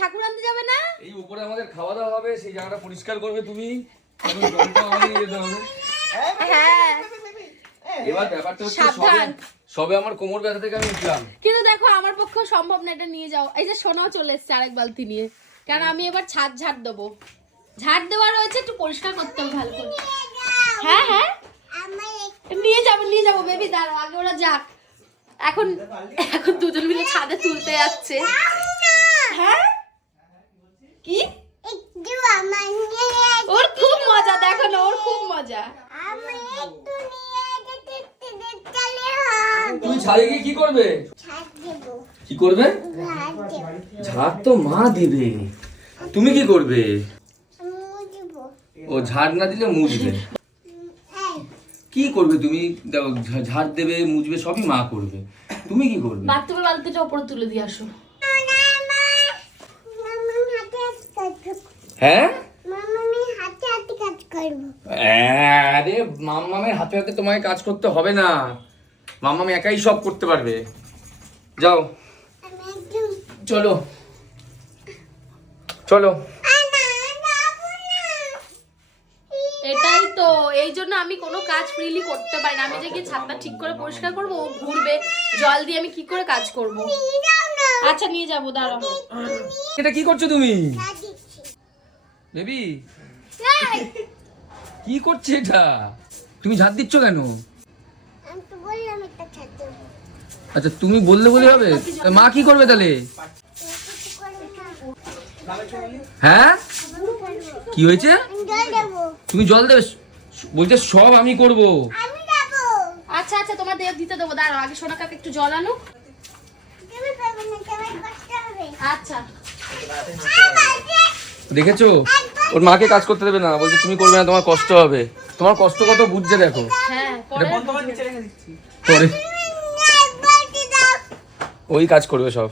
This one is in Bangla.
ঠাকুর আনতে যাবে না? এই উপরে আমাদের খাওয়া দাওয়া হবে সেই জায়গাটা পরিষ্কার করবে তুমি। হ্যাঁ। এবার ব্যাপারটা হচ্ছে। সবে আমার কোমর ব্যথা থেকে আমি উঠলাম। কিন্তু দেখো আমার পক্ষে সম্ভব না এটা নিয়ে যাও এই যে সোনাও চলে এসছে আরেক বালতি নিয়ে। কারণ আমি এবার ছাদ ঝাড় দেবো? ঝাড় দেওয়া রয়েছে একটু পরিষ্কার করতে হবে ভালো করে। হ্যাঁ হ্যাঁ। নিয়ে যাব নিয়ে যাব বেবি দাঁড়াও আগে ওরা যাক। এখন এখন দুজন মিলে ছাদে তুলতে যাচ্ছে। হ্যাঁ? কি ওর খুব মজা দেখো না ওর খুব মজা। তুমি ছাদে গিয়ে কি করবে? কি করবে? ঝাড় তো মা দিবে। তুমি কি করবে? ও ঝাড় না দিলে মুছবে। কি করবে তুমি? দেখো ঝাড় দেবে মুছবে সবই মা করবে। তুমি কি করবে? বাথরুমের বালতিটা ওপরে তুলে দিয়ে আসো। হ্যাঁ? হাতে হাতে কাজ করব। আরে মাম্মামের হাতে হাতে তোমায় কাজ করতে হবে না। মাম্মাম একাই সব করতে পারবে। যাও। আমি চলো। চলো। এটাই তো এই জন্য আমি কোনো কাজ ফ্রিলি করতে পারি না। আমি যে গিয়ে ছাদটা ঠিক করে পরিষ্কার করব ও ঘুরবে জল দিয়ে আমি কি করে কাজ করব? আচ্ছা নিয়ে যাব দাঁড়াও। এটা কি করছ তুমি? বেবি? কি করছে এটা? তুমি ঝাড় দিচ্ছ কেন? আমি তো বললাম একটা ছাদ দেবো। আচ্ছা তুমি বললে বলে হবে। মা কি করবে তাহলে? হ্যাঁ? কি হয়েছে? জল তুমি জল দেবে? বলছে সব আমি করব। আচ্ছা আচ্ছা তোমার দেব দিতে দেবো। দাঁড়াও আগে সোনা কাকে একটু জল আনো আচ্ছা। দেখেছ? ওর মাকে কাজ করতে দেবে না। বলছে তুমি করবে না তোমার কষ্ট হবে। তোমার কষ্ট কত বুঝছে দেখো। হ্যাঁ পরে। ওই কাজ করবে সব।